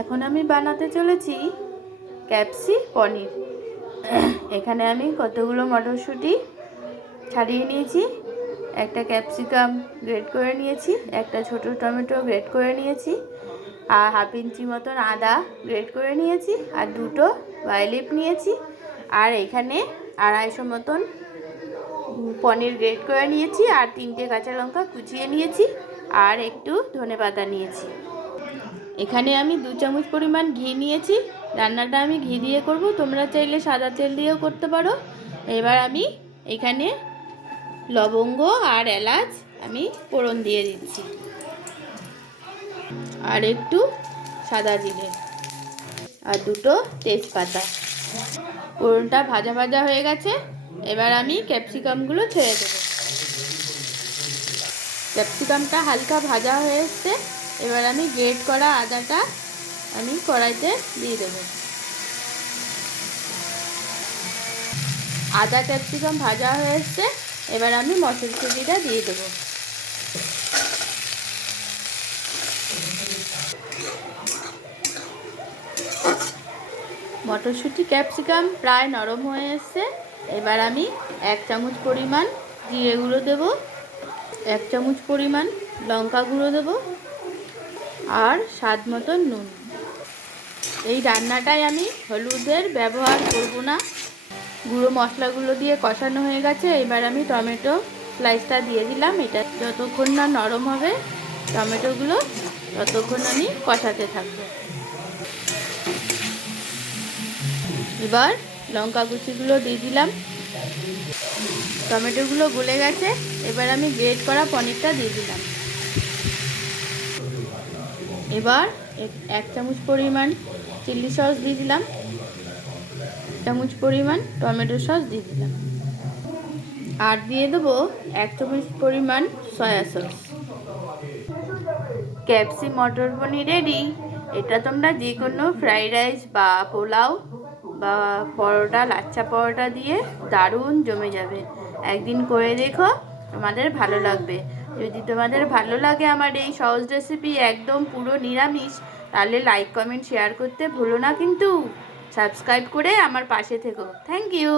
এখন আমি বানাতে চলেছি ক্যাপসি পনির। এখানে আমি কতগুলো মটরশুঁটি ছাড়িয়ে নিয়েছি, একটা ক্যাপসিকাম গ্রেট করে নিয়েছি, একটা ছোট টমেটো গ্রেট করে নিয়েছি, আর হাফ ইঞ্চি মতন আদা গ্রেট করে নিয়েছি, আর দুটো বাইলিপ নিয়েছি, আর এখানে 250 মতন পনির গ্রেট করে নিয়েছি, আর 3টে কাঁচা লঙ্কা কুচিয়ে নিয়েছি, আর একটু ধনেপাতা নিয়েছি। এখানে আমি 2 চামচ পরিমাণ ঘি নিয়েছি। রান্নাটা আমি ঘি দিয়ে করব, তোমরা চাইলে সাদা তেল দিয়েও করতে পারো। এবার আমি এখানে লবঙ্গ আর এলাচ আমি ফোড়ন দিয়ে দিচ্ছি, আর একটু সাদা জিরে, আর দুটো তেজপাতা। ফোড়নটা ভাজা ভাজা হয়ে গেছে, এবার আমি ক্যাপসিকামগুলো ছেড়ে দেবো। ক্যাপসিকামটা হালকা ভাজা হয়ে এসছে, এবার আমি গ্রেট করা আদাটা আমি কড়াইতে দিয়ে দেবো। আদা ক্যাপসিকাম ভাজা হয়ে এসছে, এবার আমি মটরশুঁটিটা দিয়ে দেবো। মটরশুঁটি ক্যাপসিকাম প্রায় নরম হয়ে এসছে, এবার আমি 1 চামচ পরিমাণ জিরে গুঁড়ো দেবো, 1 চামচ পরিমাণ লঙ্কা গুঁড়ো দেবো, আর স্বাদ মতন নুন। এই রান্নাটায় আমি হলুদের ব্যবহার করব না। গুঁড়ো মশলাগুলো দিয়ে কষানো হয়ে গেছে, এবার আমি টমেটো স্লাইসটা দিয়ে দিলাম। এটা যতক্ষণ না নরম হবে টমেটোগুলো, ততক্ষণ আমি কষাতে থাকবো। এবার লঙ্কা কুচিগুলো দিয়ে দিলাম, টমেটোগুলো গলে গেছে, এবার আমি গ্রেট করা পনিরটা দিয়ে দিলাম। এবার 1 চামচ পরিমাণ চিলি সস দিয়ে দিলাম, 1 চামচ পরিমাণ টমেটো সস দিয়ে দিলাম, আর দিয়ে দেবো 1 চামচ পরিমাণ সয়া সস। ক্যাপসি মটর পনির রেডি। এটা তোমরা যে কোনো ফ্রাইড রাইস বা পোলাও বা পরোটা, লাচ্ছা পরোটা দিয়ে দারুণ জমে যাবে। একদিন করে দেখো, তোমাদের ভালো লাগবে। যদি তোমাদের ভালো লাগে আমার এই সহজ রেসিপি, একদম পুরো নিরামিষ, তাহলে লাইক কমেন্ট শেয়ার করতে ভুলো না কিন্তু। সাবস্ক্রাইব করে আমার পাশে থেকো। Thank you.